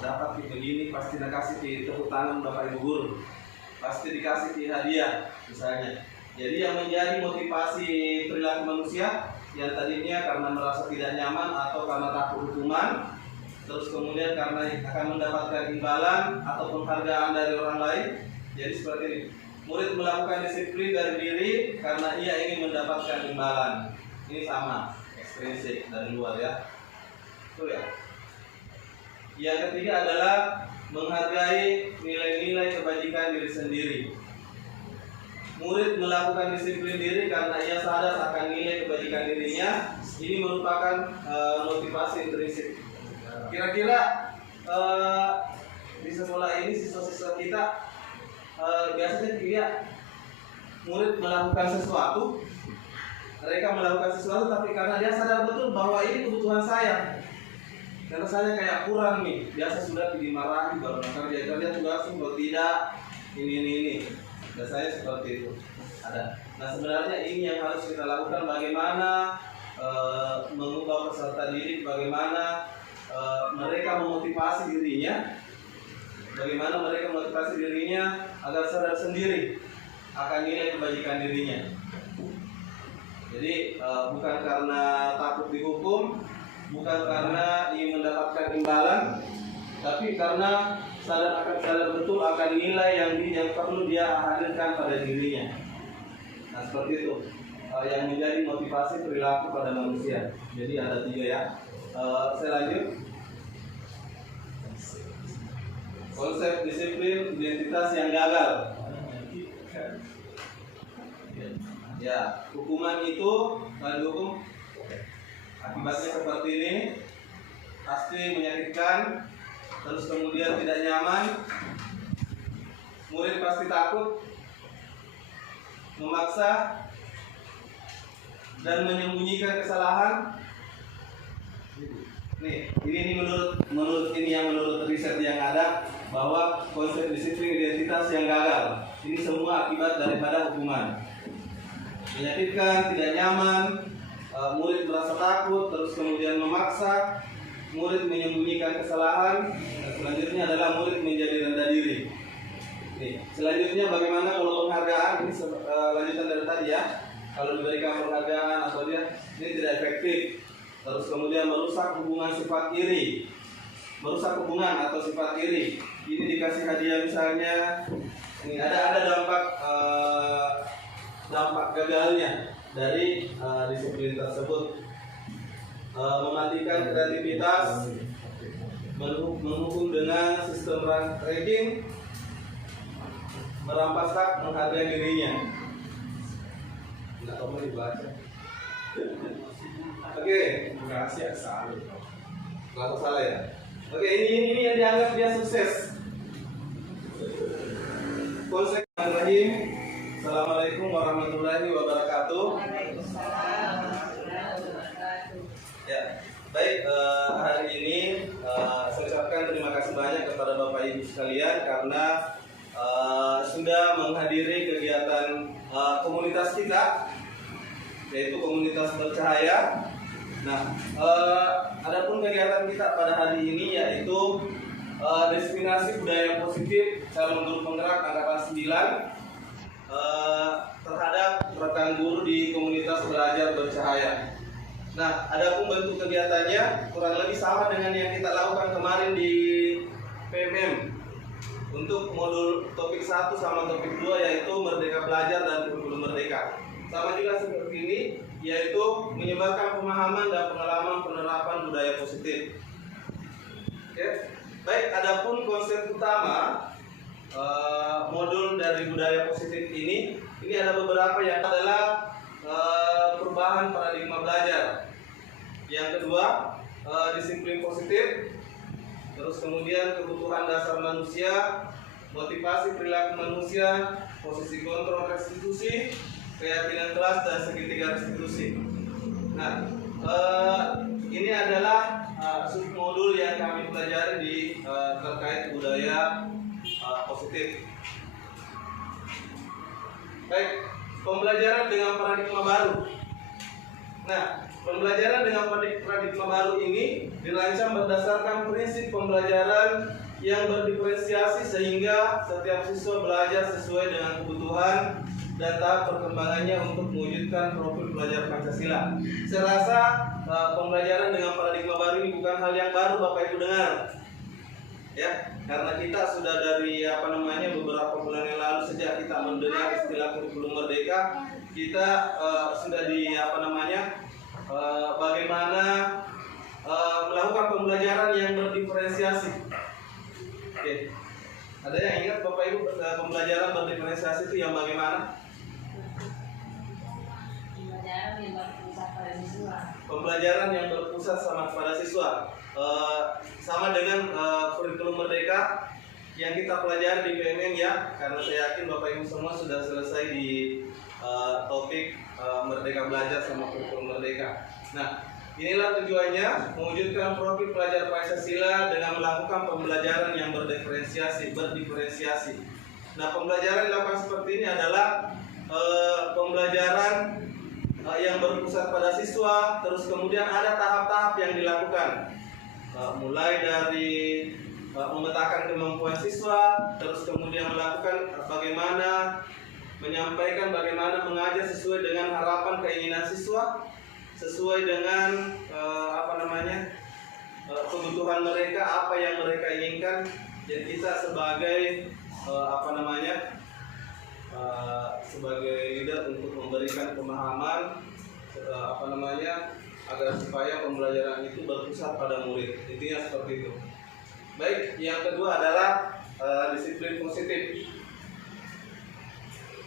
dapat begini, pasti dikasih tepuk tangan Bapak Ibu Guru, pasti dikasih hadiah misalnya. Jadi yang menjadi motivasi perilaku manusia yang tadinya karena merasa tidak nyaman atau karena takut hukuman, terus kemudian karena akan mendapatkan imbalan atau penghargaan dari orang lain. Jadi seperti ini, murid melakukan disiplin dari diri karena ia ingin mendapatkan imbalan. Ini sama, ekstrinsik dari luar ya. Betul ya. Yang ketiga adalah menghargai nilai-nilai kebajikan diri sendiri. Murid melakukan disiplin diri karena ia sadar akan nilai kebajikan dirinya. Ini merupakan motivasi intrinsik. Kira-kira di sekolah ini siswa-siswa kita biasanya dia murid melakukan sesuatu, mereka melakukan sesuatu tapi karena dia sadar betul bahwa ini kebutuhan saya. Karena saya kayak kurang nih, biasa sudah dimarahi baru dia tugas kalau tidak ini. Biasanya seperti itu ada. Nah sebenarnya ini yang harus kita lakukan, bagaimana mengubah peserta didik, bagaimana mereka memotivasi dirinya, agar sadar sendiri akan nilai kebajikan dirinya. Jadi bukan karena takut dihukum, bukan karena ingin mendapatkan imbalan, tapi karena sadar betul akan nilai yang perlu dia hadirkan pada dirinya. Nah seperti itu yang menjadi motivasi perilaku pada manusia. Jadi ada 3 ya. Saya lanjut. Konsep disiplin identitas yang gagal. Ya, hukuman itu dihukum akibatnya seperti ini, pasti menyakitkan, terus kemudian tidak nyaman, murid pasti takut, memaksa, dan menyembunyikan kesalahan. Ini menurut riset yang ada bahwa konsep disiplin identitas yang gagal. Ini semua akibat daripada hukuman. Menyakitkan, tidak nyaman, murid merasa takut, terus kemudian memaksa, murid menyembunyikan kesalahan, dan selanjutnya adalah murid menjadi rendah diri. Selanjutnya bagaimana kalau penghargaan, ini lanjutan dari tadi ya. Kalau diberikan penghargaan atau dia ini tidak efektif. Terus kemudian merusak hubungan sifat iri, merusak hubungan atau sifat iri. Ini dikasih hadiah misalnya, ini ada dampak gagalnya dari disiplin tersebut. Mematikan kreativitas, menghukum dengan sistem ranking, merampas hak menghargai dirinya. Nggak mau dibaca. Oke, rahasia salah. nggak salah ya. Oke, ini yang dianggap dia sukses. Bismillahirrahmanirrahim. Assalamualaikum warahmatullahi wabarakatuh. Ya, baik, hari ini saya ucapkan terima kasih banyak kepada Bapak Ibu sekalian karena sudah menghadiri kegiatan komunitas kita, yaitu komunitas bercahaya. Nah, adapun kegiatan kita pada hari ini yaitu destinasi budaya positif cara menurut penggerak angkatan 9 terhadap rekan guru di komunitas belajar bercahaya. Nah, adapun bentuk kegiatannya kurang lebih sama dengan yang kita lakukan kemarin di PMM. Untuk modul topik 1 sama topik 2 yaitu Merdeka Belajar dan Kurikulum Merdeka. Sama juga seperti ini, yaitu menyebarkan pemahaman dan pengalaman penerapan budaya positif. Oke. Baik, adapun konsep utama modul dari budaya positif ini ada beberapa yang adalah perubahan paradigma belajar. Yang kedua, disiplin positif. Terus kemudian kebutuhan dasar manusia, motivasi perilaku manusia, posisi kontrol restitusi, keyakinan kelas dan segitiga restitusi. Nah, ini adalah submodul yang kami pelajari di terkait budaya positif. Baik, pembelajaran dengan paradigma baru. Nah, pembelajaran dengan paradigma baru ini dirancang berdasarkan prinsip pembelajaran yang berdiferensiasi sehingga setiap siswa belajar sesuai dengan kebutuhan dan tahap perkembangannya untuk mewujudkan profil pelajar Pancasila. Saya rasa pembelajaran dengan paradigma baru ini bukan hal yang baru Bapak Ibu dengar. Ya, karena kita sudah dari beberapa bulan yang lalu sejak kita mendengar istilah kurikulum merdeka, kita sudah bagaimana melakukan pembelajaran yang berdiferensiasi. Oke. Ada yang ingat Bapak Ibu pembelajaran berdiferensiasi itu yang bagaimana? Pembelajaran yang berpusat sama pada siswa. Sama dengan kurikulum merdeka yang kita pelajari di PMM ya, karena saya yakin Bapak Ibu semua sudah selesai di topik Merdeka Belajar sama kurikulum merdeka. Nah, inilah tujuannya, mewujudkan profil pelajar Pancasila dengan melakukan pembelajaran yang berdiferensiasi. Nah, pembelajaran dilakukan seperti ini adalah pembelajaran yang berpusat pada siswa, terus kemudian ada tahap-tahap yang dilakukan, mulai dari memetakan kemampuan siswa, terus kemudian melakukan menyampaikan bagaimana mengajar sesuai dengan harapan keinginan siswa, sesuai dengan kebutuhan mereka, apa yang mereka inginkan. Jadi kita sebagai sebagai leader untuk memberikan pemahaman agar supaya pembelajaran itu berpusat pada murid. Intinya seperti itu. Baik, yang kedua adalah disiplin positif.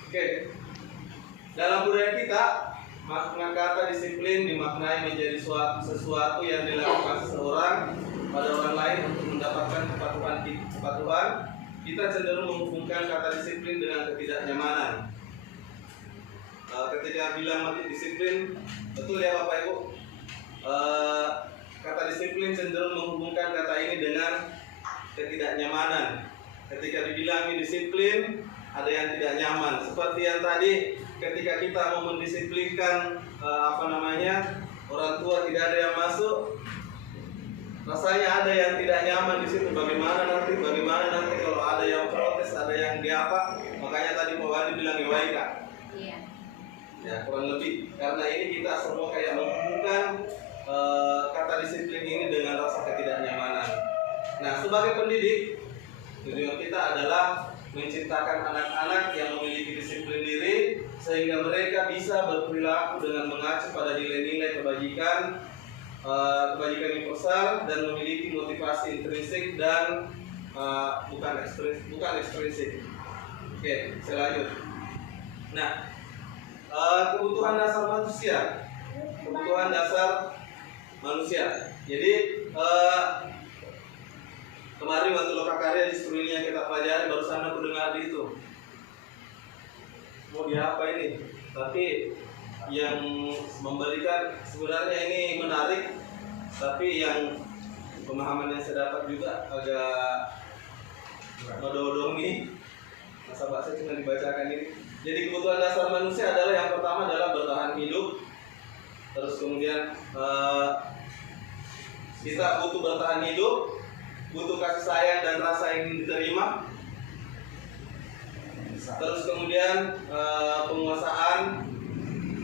Oke. Dalam budaya kita, makna kata disiplin dimaknai menjadi sesuatu yang dilakukan seseorang pada orang lain untuk mendapatkan kepatuhan. Kita cenderung menghubungkan kata disiplin dengan ketidaknyamanan. Ketika bilang disiplin, betul ya Bapak Ibu? Kata disiplin cenderung menghubungkan kata ini dengan ketidaknyamanan. Ketika dibilangi disiplin, ada yang tidak nyaman. Seperti yang tadi, ketika kita mau mendisiplinkan orang tua tidak ada yang masuk, rasanya ada yang tidak nyaman di situ. Bagaimana nanti kalau ada yang protes, ada yang makanya tadi Pak Wadi bilang Iwaika. Iya. Ya, kurang lebih. Karena ini kita semua kayak menghubungkan kata disiplin ini dengan rasa ketidaknyamanan. Nah, sebagai pendidik, tujuan kita adalah menciptakan anak-anak yang memiliki disiplin diri sehingga mereka bisa berperilaku dengan mengacu pada nilai-nilai kebajikan universal dan memiliki motivasi intrinsik dan bukan ekstrinsik. Oke, saya lanjut. Nah, kebutuhan dasar manusia. Kebutuhan dasar manusia. Jadi kemarin waktu lokakarya di studi yang kita pelajari barusan aku dengar di itu. Mau di apa ini? Tapi yang memberikan sebenarnya ini menarik, tapi yang pemahaman yang saya dapat juga agak mendodong nih. Masa bahasa cuma dibacakan ini. Jadi kebutuhan dasar manusia adalah yang pertama adalah bertahan hidup. Terus kemudian kita butuh bertahan hidup, butuh kasih sayang dan rasa ingin diterima. Terus kemudian penguasaan,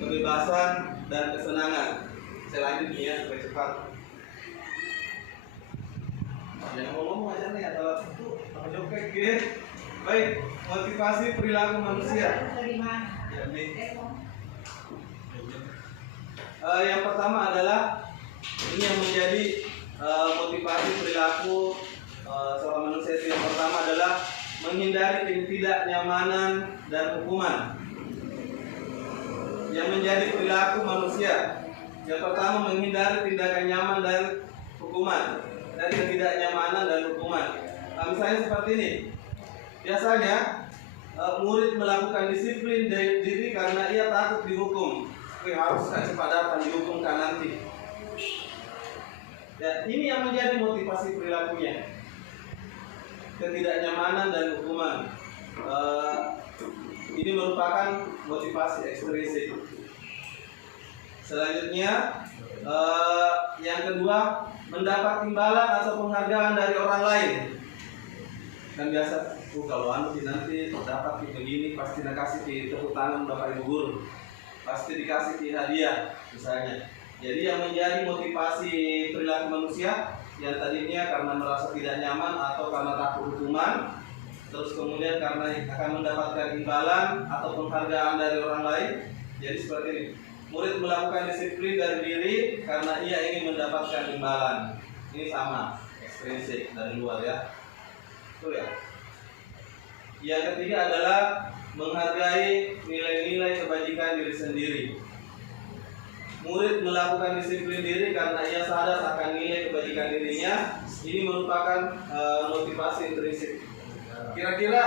kebebasan dan kesenangan. Saya lanjut nih ya supaya cepat. Yang ngomong aja nih atau itu apa jokek gitu. Baik, motivasi perilaku manusia. Ya, nih. Yang pertama adalah ini yang menjadi motivasi perilaku seorang manusia itu yang pertama adalah menghindari ketidaknyamanan dan hukuman. Yang menjadi perilaku manusia yang pertama menghindari tindakan nyaman dan hukuman, dari ketidaknyamanan dan hukuman. Misalnya seperti ini, biasanya murid melakukan disiplin diri karena ia takut dihukum. Harus cepat datang dihukum kan nanti. Ya, ini yang menjadi motivasi perilakunya. Ketidaknyamanan dan hukuman. Ini merupakan motivasi ekstrinsik. Selanjutnya, yang kedua, mendapat imbalan atau penghargaan dari orang lain. Kan biasa, kalau nanti dapat begini, pasti kasih di tepuk tangan Bapak Ibu Guru, pasti dikasih di hadiah, misalnya. Jadi yang menjadi motivasi perilaku manusia yang tadinya karena merasa tidak nyaman atau karena takut hukuman, terus kemudian karena akan mendapatkan imbalan atau penghargaan dari orang lain. Jadi seperti ini, murid melakukan disiplin dari diri karena ia ingin mendapatkan imbalan. Ini sama, ekstrinsik dari luar ya. Betul ya. Yang ketiga adalah menghargai nilai-nilai kebajikan diri sendiri. Murid melakukan disiplin diri karena ia sadar akan nilai kebajikan dirinya. Ini merupakan motivasi intrinsik. Kira-kira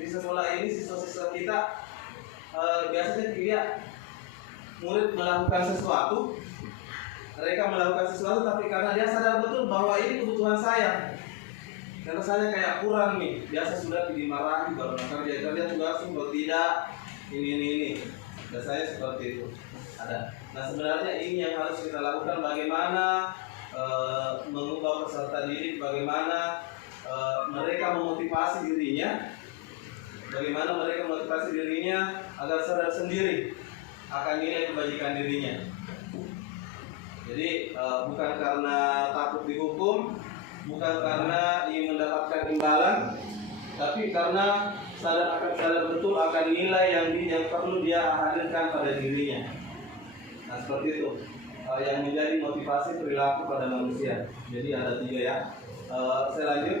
di sekolah ini siswa-siswa kita biasanya lihat murid melakukan sesuatu, mereka melakukan sesuatu tapi karena dia sadar betul bahwa ini kebutuhan saya, karena saya kayak kurang nih, biasa sudah dimarahi baru kerja tugas kalau tidak ini. Biasanya seperti itu ada. Nah sebenarnya ini yang harus kita lakukan, bagaimana mengubah peserta didik, bagaimana mereka memotivasi dirinya, agar sadar sendiri akan nilai kebajikan dirinya. Jadi bukan karena takut dihukum, bukan karena ingin mendapatkan imbalan, tapi karena sadar betul akan nilai yang perlu dia hadirkan pada dirinya. Nah seperti itu yang menjadi motivasi perilaku pada manusia. Jadi ada 3 ya. Saya lanjut.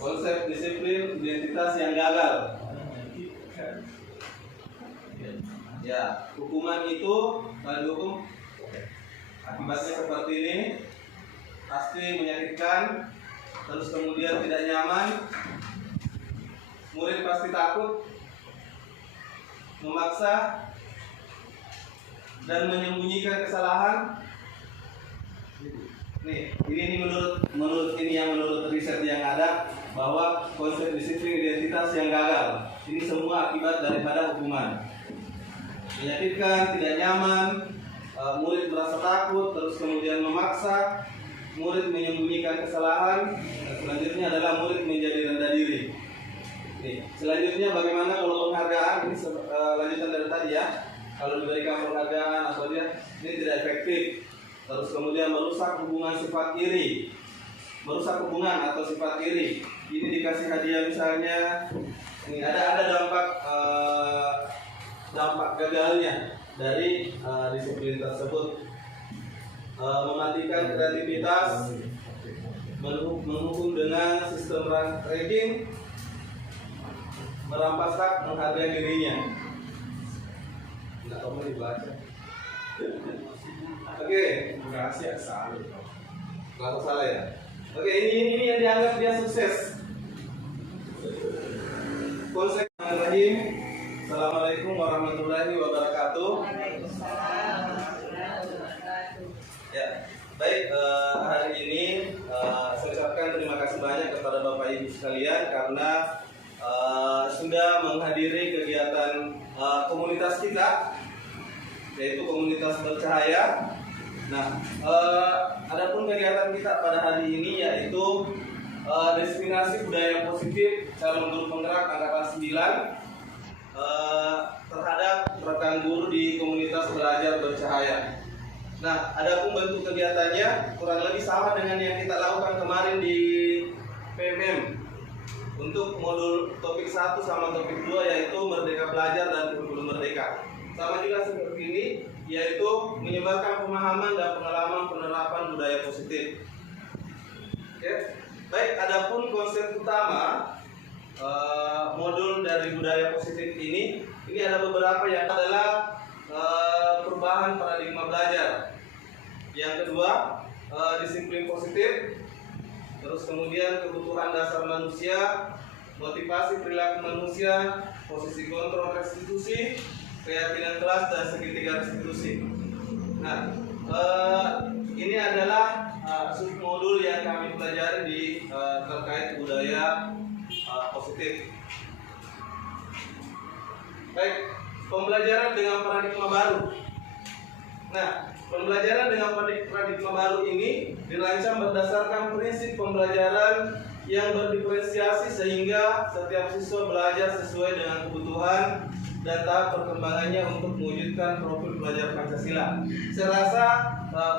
Konsep disiplin identitas yang gagal. Ya, hukuman itu kalau dihukum akibatnya seperti ini, pasti menyakitkan, terus kemudian tidak nyaman, murid pasti takut, memaksa, dan menyembunyikan kesalahan. Nih, ini menurut riset yang ada bahwa konsep disiplin identitas yang gagal ini semua akibat daripada hukuman. Menyakitkan, tidak nyaman, murid merasa takut, terus kemudian memaksa, murid menyembunyikan kesalahan, dan selanjutnya adalah murid menjadi rendah diri. Nih, selanjutnya bagaimana kalau penghargaan, ini lanjutan dari tadi ya. Kalau diberikan penghargaan atau dia ini tidak efektif. Terus kemudian merusak hubungan sifat iri, merusak hubungan atau sifat iri. Ini dikasih hadiah misalnya. Ini ada dampak gagalnya dari disiplin tersebut. Mematikan kreativitas, menghukum dengan sistem ranking, merampas hak menghargai dirinya. Nggak mau dibaca. Oke, Kasih asal. kalau salah ya. Oke, ini yang dianggap dia sukses. Bismillahirrahmanirrahim. Assalamualaikum warahmatullahi wabarakatuh. Ya, baik, hari ini saya ucapkan terima kasih banyak kepada Bapak Ibu sekalian karena sudah menghadiri kegiatan komunitas kita, yaitu komunitas bercahaya. Nah, adapun kegiatan kita pada hari ini yaitu destinasi budaya positif calon guru penggerak angkatan 9 terhadap rekan guru di komunitas belajar bercahaya. Nah, adapun bentuk kegiatannya kurang lebih sama dengan yang kita lakukan kemarin di PMM. Untuk modul topik 1 sama topik 2 yaitu Merdeka Belajar dan Kurikulum Merdeka. Sama juga seperti ini, yaitu menyebarkan pemahaman dan pengalaman penerapan budaya positif. Oke. Baik, adapun konsep utama modul dari budaya positif ini ada beberapa yang adalah perubahan paradigma belajar. Yang kedua, disiplin positif. Terus kemudian kebutuhan dasar manusia, motivasi perilaku manusia, posisi kontrol restitusi, keyakinan kelas dan segitiga restitusi. Nah, ini adalah submodul yang kami pelajari di terkait budaya positif. Baik, pembelajaran dengan paradigma baru. Nah, pembelajaran dengan paradigma baru ini dirancang berdasarkan prinsip pembelajaran yang berdiferensiasi sehingga setiap siswa belajar sesuai dengan kebutuhan dan tahap perkembangannya untuk mewujudkan profil pelajar Pancasila. Saya rasa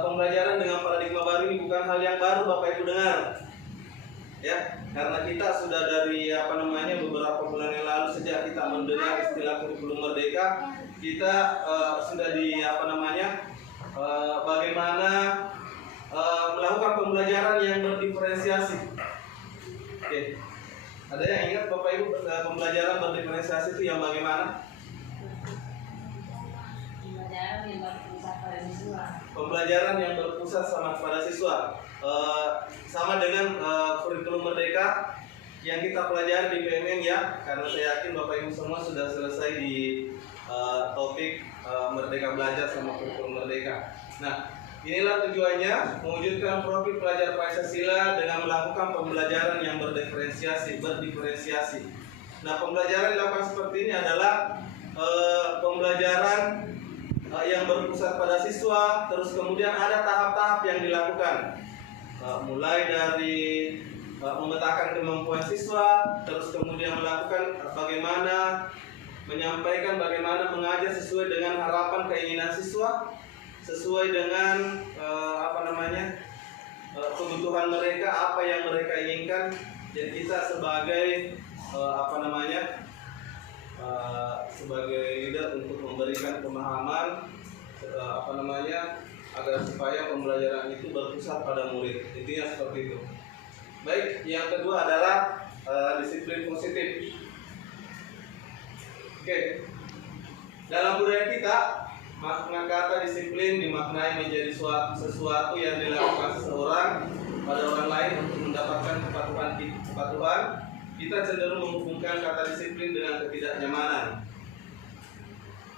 pembelajaran dengan paradigma baru ini bukan hal yang baru Bapak Ibu dengar. Ya, karena kita sudah dari beberapa bulan yang lalu sejak kita mendengar istilah kurikulum merdeka, kita sudah bagaimana melakukan pembelajaran yang berdiferensiasi. Oke. Ada yang ingat Bapak Ibu pembelajaran berdiferensiasi itu yang bagaimana? Pembelajaran yang berpusat sama pada siswa. Sama dengan kurikulum merdeka yang kita pelajari di PMM ya, karena saya yakin Bapak Ibu semua sudah selesai di topik Merdeka Belajar sama kurikulum merdeka. Nah, inilah tujuannya, mewujudkan profil pelajar Pancasila dengan melakukan pembelajaran yang berdiferensiasi. Nah, pembelajaran dilakukan seperti ini adalah pembelajaran yang berpusat pada siswa, terus kemudian ada tahap-tahap yang dilakukan. Mulai dari memetakan kemampuan siswa, terus kemudian melakukan menyampaikan bagaimana mengajar sesuai dengan harapan keinginan siswa, sesuai dengan kebutuhan mereka, apa yang mereka inginkan. Jadi kita sebagai sebagai leader untuk memberikan pemahaman agar supaya pembelajaran itu berpusat pada murid. Intinya seperti itu. Baik, yang kedua adalah disiplin positif. Oke. Dalam budaya kita, makna kata disiplin dimaknai menjadi sesuatu yang dilakukan seseorang pada orang lain untuk mendapatkan kepatuhan. Kita cenderung menghubungkan kata disiplin dengan ketidaknyamanan.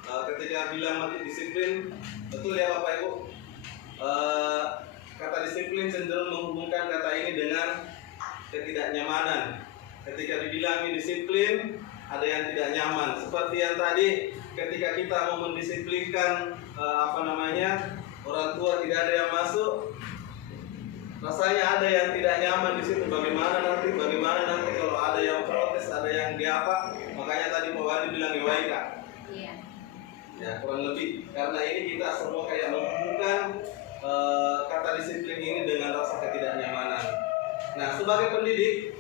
Ketika bilang disiplin, betul ya Bapak Ibu? Kata disiplin cenderung menghubungkan kata ini dengan ketidaknyamanan. Ketika dibilangi disiplin, ada yang tidak nyaman. Seperti yang tadi, ketika kita mau mendisiplinkan orang tua tidak ada yang masuk, rasanya ada yang tidak nyaman di situ. Bagaimana nanti kalau ada yang protes, ada yang makanya tadi Pak Wadi bilang Iwaika. Iya. Ya, kurang lebih. Karena ini kita semua kayak menghubungkan kata disiplin ini dengan rasa ketidaknyamanan. Nah, sebagai pendidik,